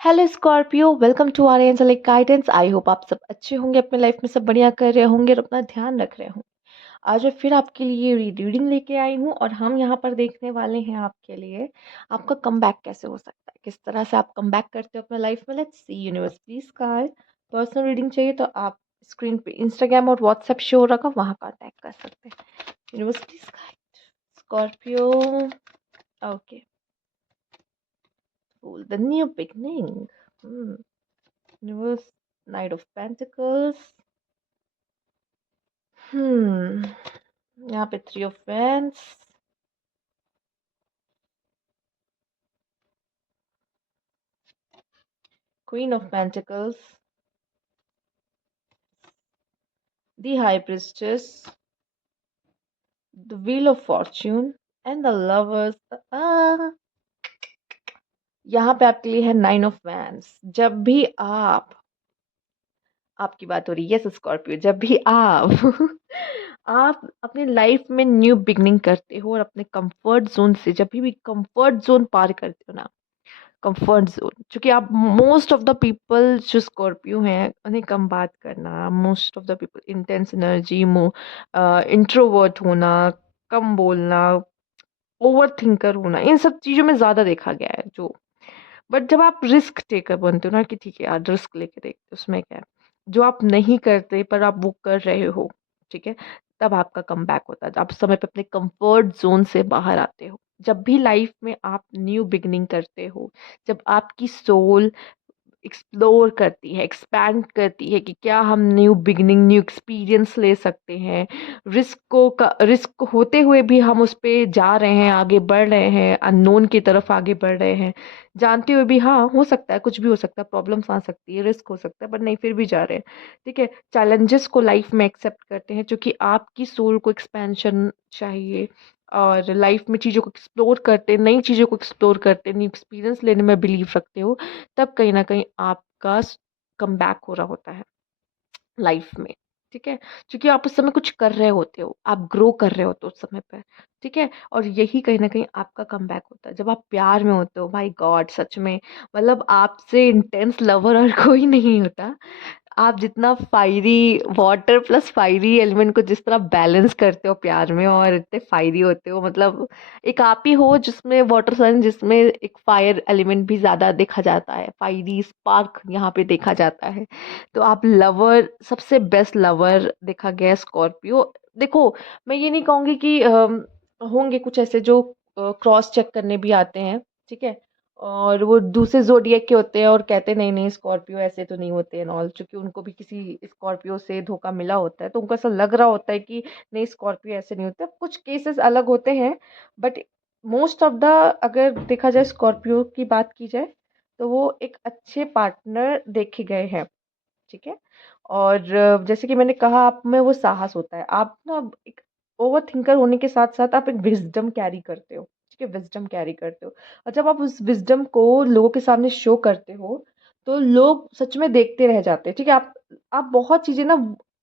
Hello Scorpio, welcome to our angelic guidance. I hope आप सब अच्छे होंगे, अपने लाइफ में सब बढ़िया कर रहे होंगे और अपना ध्यान रख रहे होंगे। आज मैं फिर आपके लिए रीडिंग लेके आई हूँ और हम यहाँ पर देखने वाले हैं आपके लिए आपका कमबैक कैसे हो सकता है, किस तरह से आप कमबैक करते हो अपने लाइफ में। Let's see. Universe please guide. Personal reading चाहिए तो आप स्क्रीन पे इंस्टाग्राम और व्हाट्सएप शो रखा, वहाँ कांटेक्ट कर सकते हैं। Universe please guide Scorpio. Okay, the new beginning. Hmm. Universe, Knight of Pentacles. Hmm. यहाँ पे three of wands, queen of pentacles, the high priestess, the wheel of Fortune and the lovers. यहाँ पे आपके लिए है नाइन ऑफ वैंड्स। जब भी आप आपकी बात हो रही है, यस स्कॉर्पियो, जब भी आप आप अपनी लाइफ में न्यू बिगनिंग करते हो और अपने कंफर्ट जोन से जब भी कंफर्ट जोन पार करते हो ना, कंफर्ट जोन, क्योंकि आप मोस्ट ऑफ द पीपल जो स्कॉर्पियो हैं उन्हें कम बात करना, most of the people intense energy, introvert होना, कम बोलना, ओवर थिंकर होना, इन सब चीज़ों में ज़्यादा देखा गया है। जो बट जब आप रिस्क टेकर बनते हो ना कि ठीक है यार रिस्क लेके देखते उसमें क्या है, जो आप नहीं करते पर आप वो कर रहे हो, ठीक है, तब आपका कम बैक होता है। आप समय पे अपने कंफर्ट जोन से बाहर आते हो। जब भी लाइफ में आप न्यू बिगनिंग करते हो, जब आपकी सोल एक्सप्लोर करती है, एक्सपैंड करती है कि क्या हम न्यू बिगिनिंग, न्यू एक्सपीरियंस ले सकते हैं, रिस्क होते हुए भी हम उस पे जा रहे हैं, आगे बढ़ रहे हैं, अननोन की तरफ आगे बढ़ रहे हैं, जानते हुए भी हाँ हो सकता है, कुछ भी हो सकता है, प्रॉब्लम्स आ सकती है, रिस्क हो सकता है, बट नहीं फिर भी जा रहे हैं। ठीक है, चैलेंजेस को लाइफ में एक्सेप्ट करते हैं क्योंकि आपकी सोल को एक्सपेंशन चाहिए और लाइफ में चीज़ों को एक्सप्लोर करते, नई चीज़ों को एक्सप्लोर करते, न्यू एक्सपीरियंस लेने में बिलीव रखते हो, तब कहीं न कहीं आपका कमबैक हो रहा होता है लाइफ में। ठीक है? क्योंकि आप उस समय कुछ कर रहे होते हो, आप ग्रो कर रहे होते हो उस समय पे, ठीक है? और यही कहीं न कहीं आपका कमबैक होता है। जब आप प्यार में होते हो, माय गॉड सच में, मतलब आपसे इंटेंस लवर और कोई नहीं होता। आप जितना fiery, water plus fiery element को जिस तरह बैलेंस करते हो प्यार में और इतने फायरी होते हो, मतलब एक आप ही हो जिसमें वाटर सन, जिसमें एक फायर एलिमेंट भी ज़्यादा देखा जाता है, फायरी स्पार्क यहाँ पे देखा जाता है। तो आप लवर, सबसे बेस्ट लवर देखा गया है स्कॉर्पियो। देखो, मैं ये नहीं कहूँगी कि होंगे कुछ ऐसे जो क्रॉस चेक करने भी आते हैं, ठीक है, और वो दूसरे ज़ोडिएक के होते हैं और कहते हैं नहीं नहीं स्कॉर्पियो ऐसे तो नहीं होते एंड ऑल, क्योंकि उनको भी किसी स्कॉर्पियो से धोखा मिला होता है तो उनको ऐसा लग रहा होता है कि नहीं स्कॉर्पियो ऐसे नहीं होते। कुछ केसेस अलग होते हैं, बट मोस्ट ऑफ द, अगर देखा जाए स्कॉर्पियो की बात की जाए, तो वो एक अच्छे पार्टनर देखे गए हैं। ठीक है, और जैसे कि मैंने कहा, आप में वो साहस होता है, आप ना एक ओवर थिंकर होने के साथ साथ आप एक विजडम कैरी करते हो। ठीक है, विजडम कैरी करते हो, और जब आप उस विजडम को लोगों के सामने शो करते हो तो लोग सच में देखते रह जाते हैं। ठीक है, आप बहुत चीजें ना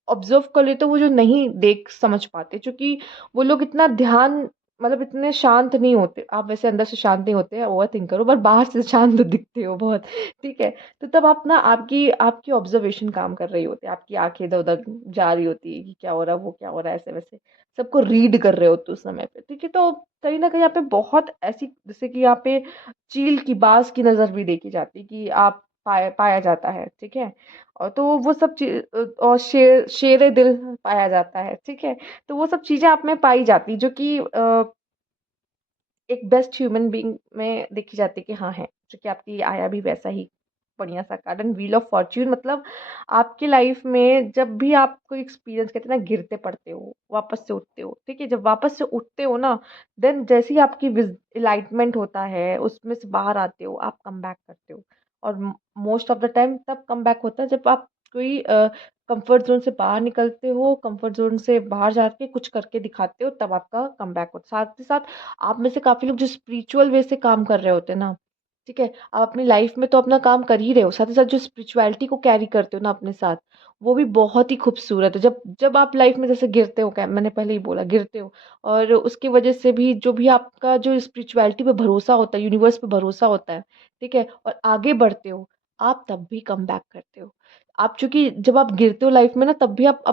ऑब्जर्व कर लेते हो, वो जो नहीं देख समझ पाते, क्योंकि वो लोग इतना ध्यान, मतलब इतने शांत नहीं होते। आप वैसे अंदर से शांत नहीं होते, ओवर थिंकर हो, पर बाहर से शांत दिखते हो बहुत। ठीक है, तो तब आप ना, आपकी आपकी ऑब्जर्वेशन काम कर रही होती है, आपकी आंखें इधर उधर जा रही होती है कि क्या हो रहा है, वो क्या हो रहा है, ऐसे वैसे सबको रीड कर रहे होते उस समय पे। ठीक है, तो कहीं ना कहीं यहाँ पे बहुत ऐसी, जैसे कि यहाँ पे चील की, बाज की नजर भी देखी जाती है कि आप पाया जाता है। ठीक है, और तो वो सब चीज, और शेरे दिल पाया जाता है। ठीक है, तो वो सब चीजें आप में पाई जाती जो कि एक बेस्ट ह्यूमन बीइंग में देखी जाती है कि हाँ है, जो कि आपकी आया भी वैसा ही बढ़िया सा कार्ड। व्हील ऑफ फॉर्च्यून मतलब आपकी लाइफ में जब भी आप कोई एक्सपीरियंस, कहते हैं ना, गिरते पड़ते हो वापस से उठते हो, ठीक है, जब वापस से उठते हो ना, देन जैसे ही आपकी इलाइटमेंट होता है, उसमें से बाहर आते हो, आप कम बैक करते हो। और मोस्ट ऑफ द टाइम तब कम बैक होता है जब आप कोई कंफर्ट जोन से बाहर निकलते हो, कंफर्ट जोन से बाहर जाके कुछ करके दिखाते हो, तब आपका कम बैक होता है। साथ ही साथ आप में से काफ़ी लोग जो स्पिरिचुअल वे से काम कर रहे होते हैं ना, ठीक है? आप अपनी लाइफ में तो अपना काम कर ही रहे हो, साथ ही साथ जो स्पिरिचुअलिटी को कैरी करते हो ना अपने साथ, वो भी बहुत ही खूबसूरत है। जब जब आप लाइफ में जैसे गिरते हो, क्या मैंने पहले ही बोला, गिरते हो, और उसकी वजह से भी जो भी आपका जो स्पिरिचुअलिटी पे भरोसा होता है, यूनिवर्स पे भरोसा होता है, ठीक है? और आगे बढ़ते हो, आप तब भी कमबैक करते हो। आप चूँकि जब आप गिरते हो लाइफ में ना, तब भी आप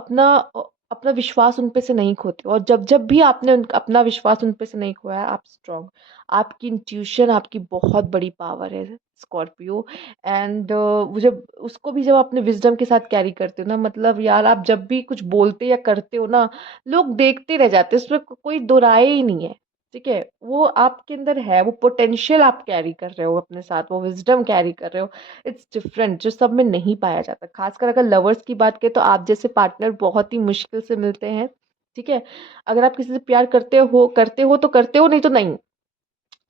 अपना विश्वास उन पे से नहीं खोते हो, और जब जब भी आपने उन अपना विश्वास उन पे से नहीं खोया है, आप स्ट्रॉन्ग। आपकी इंट्यूशन आपकी बहुत बड़ी पावर है स्कॉर्पियो। एंड वो जब उसको भी जब अपने विजडम के साथ कैरी करते हो ना, मतलब यार आप जब भी कुछ बोलते या करते हो ना, लोग देखते रह जाते हैं, उसमें कोई दो राय ही नहीं है। ठीक है, वो आपके अंदर है, वो पोटेंशियल आप कैरी कर रहे हो अपने साथ, वो विजडम कैरी कर रहे हो। इट्स डिफरेंट, जो सब में नहीं पाया जाता। खासकर अगर लवर्स की बात करें तो आप जैसे पार्टनर बहुत ही मुश्किल से मिलते हैं। ठीक है, अगर आप किसी से प्यार करते हो नहीं तो नहीं।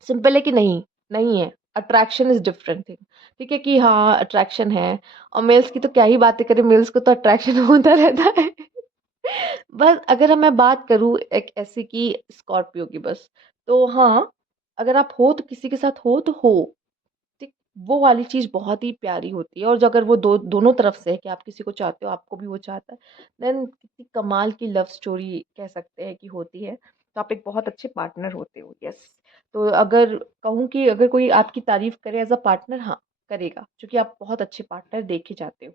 सिंपल है कि नहीं, नहीं है। Attraction is different thing. ठीक है कि हाँ अट्रैक्शन है, और मेल्स की तो क्या ही बातें करें, मेल्स को तो अट्रैक्शन होता रहता है। बस अगर मैं बात करूँ एक ऐसी कि स्कॉर्पियो की, बस तो हाँ, अगर आप हो तो किसी के साथ हो तो हो, ठीक, वो वाली चीज़ बहुत ही प्यारी होती है। और जो अगर वो दोनों तरफ से है कि आप किसी को चाहते हो, आपको भी वो चाहता है, देन कितनी कमाल की लव स्टोरी कह सकते हैं कि होती है। तो आप एक बहुत अच्छे पार्टनर होते हो, यस। तो अगर कहूँ कि अगर कोई आपकी तारीफ करे एज अ पार्टनर, हाँ करेगा, क्योंकि आप बहुत अच्छे पार्टनर देखे जाते हो।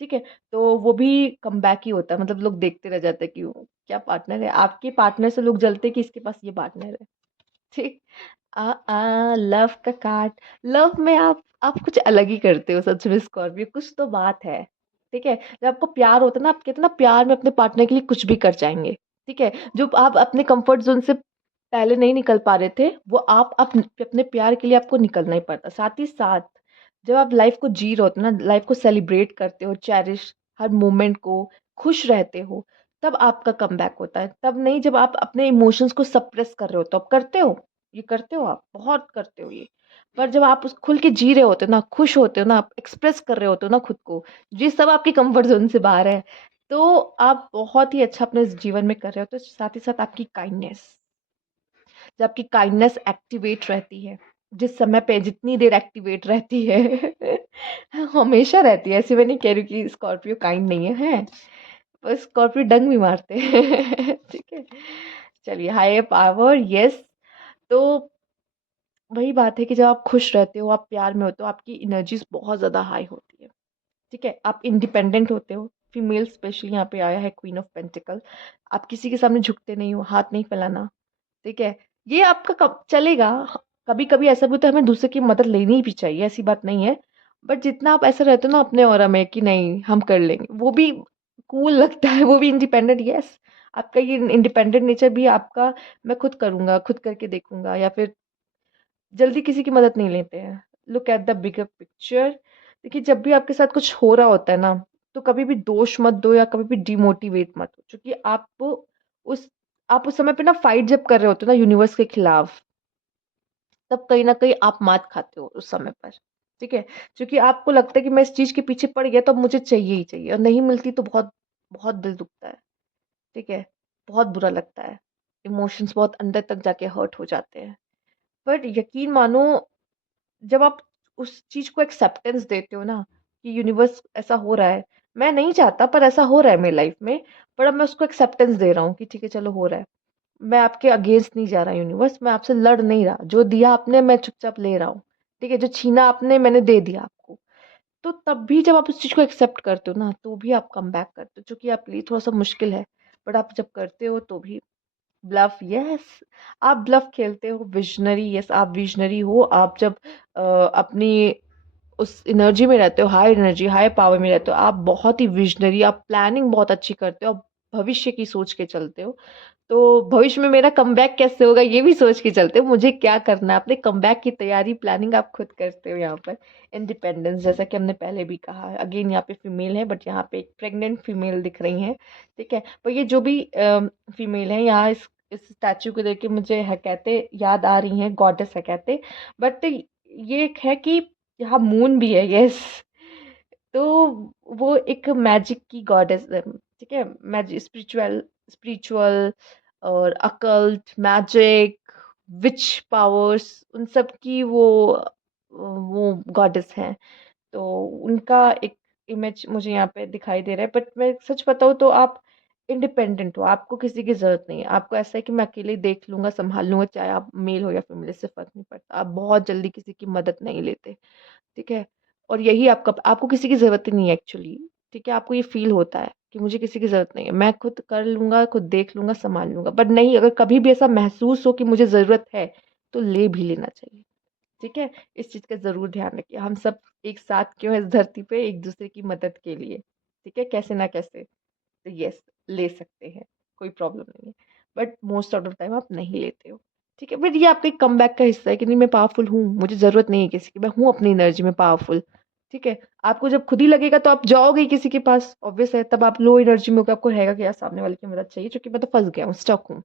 ठीक है, तो वो भी कमबैक ही होता है, मतलब लोग देखते रह जाते हैं कि वो क्या पार्टनर है, आपके पार्टनर से लोग जलते हैं कि इसके पास ये पार्टनर है। ठीक। लव का कार्ड। लव में आप कुछ अलग ही करते हो सच में स्कॉर्पियो, कुछ तो बात है। ठीक है, जब आपको प्यार होता है ना, आप कहते हैं ना प्यार में अपने पार्टनर के लिए कुछ भी कर जाएंगे। ठीक है, जो आप अपने कंफर्ट जोन से पहले नहीं निकल पा रहे थे, वो आप अपने प्यार के लिए आपको निकलना ही पड़ता। साथ ही साथ जब आप लाइफ को जी रहे होते हो ना, लाइफ को सेलिब्रेट करते हो, चेरिश हर मोमेंट को, खुश रहते हो, तब आपका कमबैक होता है। तब नहीं जब आप अपने इमोशंस को सप्रेस कर रहे हो, तब करते हो, ये करते हो, आप बहुत करते हो ये। पर जब आप उस खुल के जी रहे होते हो ना, खुश होते हो ना, आप एक्सप्रेस कर रहे होते हो ना खुद को, ये सब आपके कंफर्ट जोन से बाहर है, तो आप बहुत ही अच्छा अपने जीवन में कर रहे हो। तो साथ ही साथ आपकी काइंडनेस, जब आपकी काइंडनेस एक्टिवेट रहती है, जिस समय पे जितनी देर एक्टिवेट रहती है हमेशा रहती है, ऐसे मैं नहीं कह रही कि स्कॉर्पियो काइंड नहीं है, बस स्कॉर्पियो डंग भी मारते हैं ठीक है, चलिए हाई पावर, यस। तो वही बात है कि जब आप खुश रहते हो, आप प्यार में होते हो, आपकी एनर्जीज बहुत ज़्यादा हाई होती है। ठीक है, आप इंडिपेंडेंट होते हो। फीमेल स्पेशली यहाँ पे आया है क्वीन ऑफ पेंटिकल। आप किसी के सामने झुकते नहीं हो, हाथ नहीं फैलाना। ठीक है, ये आपका कब चलेगा। कभी कभी ऐसा भी होता है, हमें दूसरे की मदद लेनी भी चाहिए, ऐसी बात नहीं है। बट जितना आप ऐसे रहते हो ना अपने ऑरा में कि नहीं हम कर लेंगे, वो भी कूल लगता है, वो भी इंडिपेंडेंट, यस। आपका ये इंडिपेंडेंट नेचर भी आपका, मैं खुद करूंगा, खुद करके देखूंगा, या फिर जल्दी किसी की मदद नहीं लेते हैं। Look at the bigger picture. देखिए, जब भी आपके साथ कुछ हो रहा होता है ना, तो कभी भी दोष मत दो या कभी भी डिमोटिवेट मत हो, क्योंकि उस उस समय पे ना फाइट जब कर रहे होते हो ना यूनिवर्स के खिलाफ, तब कहीं ना कहीं आप मात खाते हो उस समय पर। ठीक है, क्योंकि आपको लगता है कि मैं इस चीज के पीछे पड़ गया तो अब मुझे चाहिए ही चाहिए, और नहीं मिलती तो बहुत बहुत दिल दुखता है। ठीक है, बहुत बुरा लगता है, इमोशंस बहुत अंदर तक जाके हर्ट हो जाते हैं। पर यकीन मानो, जब आप उस चीज को एक्सेप्टेंस देते हो ना कि यूनिवर्स ऐसा हो रहा है, मैं नहीं चाहता पर ऐसा हो रहा है मेरी लाइफ में, पर अब मैं उसको एक्सेप्टेंस दे रहा हूँ कि ठीक है चलो हो रहा है। मैं आपके अगेंस्ट नहीं जा रहा यूनिवर्स, मैं आपसे लड़ नहीं रहा, जो दिया आपने मैं चुपचाप ले रहा हूँ। ठीक है, जो छीना आपने मैंने दे दिया आपको। तो तब भी जब आप उस चीज को एक्सेप्ट करते हो ना, तो भी आप कम बैक करते हो, जो कि आपके लिए थोड़ा सा मुश्किल है। बट आप जब करते हो तो भी ब्लफ, यस। आप ब्लफ खेलते हो, विजनरी, यस आप विजनरी हो। आप जब अपनी उस एनर्जी में रहते हो, हाई एनर्जी हाई पावर में रहते हो, आप बहुत ही विजनरी, आप प्लानिंग बहुत अच्छी करते हो, आप भविष्य की सोच के चलते हो। तो भविष्य में मेरा कमबैक कैसे होगा ये भी सोच के चलते हो, मुझे क्या करना है, अपने कमबैक की तैयारी प्लानिंग आप खुद करते हो यहाँ पर। इंडिपेंडेंस, जैसा कि हमने पहले भी कहा है, अगेन यहाँ पे फीमेल है, बट यहाँ पे एक प्रेग्नेंट फीमेल दिख रही है। ठीक है, पर ये जो भी फीमेल है यहाँ, इस स्टैचू को देख के मुझे हकैते याद आ रही हैं, गॉडेस हकैते। बट ये एक है कि यहाँ मून भी है, यस। तो वो एक मैजिक की गॉडेस है। ठीक है, मैजिक, स्पिरिचुअल, स्पिरिचुअल और अकल्ट मैजिक, विच पावर्स, उन सब की वो वो गॉडेस हैं, तो उनका एक इमेज मुझे यहाँ पे दिखाई दे रहा है। बट मैं सच बताऊँ तो आप इंडिपेंडेंट हो, आपको किसी की ज़रूरत नहीं है। आपको ऐसा है कि मैं अकेले देख लूँगा, सँभाल लूँगा, चाहे आप मेल हो या फीमेल, इससे फ़र्क नहीं पड़ता। आप बहुत जल्दी किसी की मदद नहीं लेते, ठीक है? और यही आपका आपको किसी की ज़रूरत ही नहीं है एक्चुअली, ठीक है? आपको ये फ़ील होता है कि मुझे किसी की ज़रूरत नहीं है, मैं खुद कर लूँगा, खुद देख लूँगा, सँभाल लूँगा। बट नहीं, अगर कभी भी ऐसा महसूस हो कि मुझे ज़रूरत है, तो ले भी लेना चाहिए, ठीक है? इस चीज़ का ज़रूर ध्यान रखिए। हम सब एक साथ क्यों हैं इस धरती पे, एक-दूसरे की मदद के लिए, ठीक है? कैसे ना कैसे। तो येस, ले सकते हैं, कोई प्रॉब्लम नहीं है। But most of the time आप नहीं लेते हो, ठीक है? बट ये आपके कमबैक का हिस्सा है कि नहीं, मैं पावरफुल हूँ, मुझे ज़रूरत नहीं है किसी की, मैं हूँ अपनी एनर्जी में पावरफुल, ठीक है? आपको जब खुद ही लगेगा तो आप जाओगे ही किसी के पास, ऑब्वियस है, तब आप लो एनर्जी में होगे, आपको रहेगा कि यार सामने वाले की मदद चाहिए, क्योंकि मैं तो फँस गया हूँ, स्टक हूँ।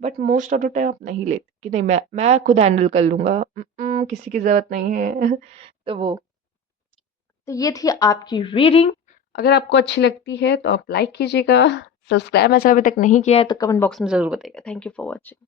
But most of the time आप नहीं लेते कि नहीं, मैं खुद हैंडल कर लूँगा, किसी की ज़रूरत नहीं है। तो वो तो ये थी आपकी रीडिंग। अगर आपको अच्छी लगती है तो आप लाइक कीजिएगा, सब्सक्राइब ऐसा अभी तक नहीं किया है तो कमेंट बॉक्स में ज़रूर बताइएगा। Thank you for watching.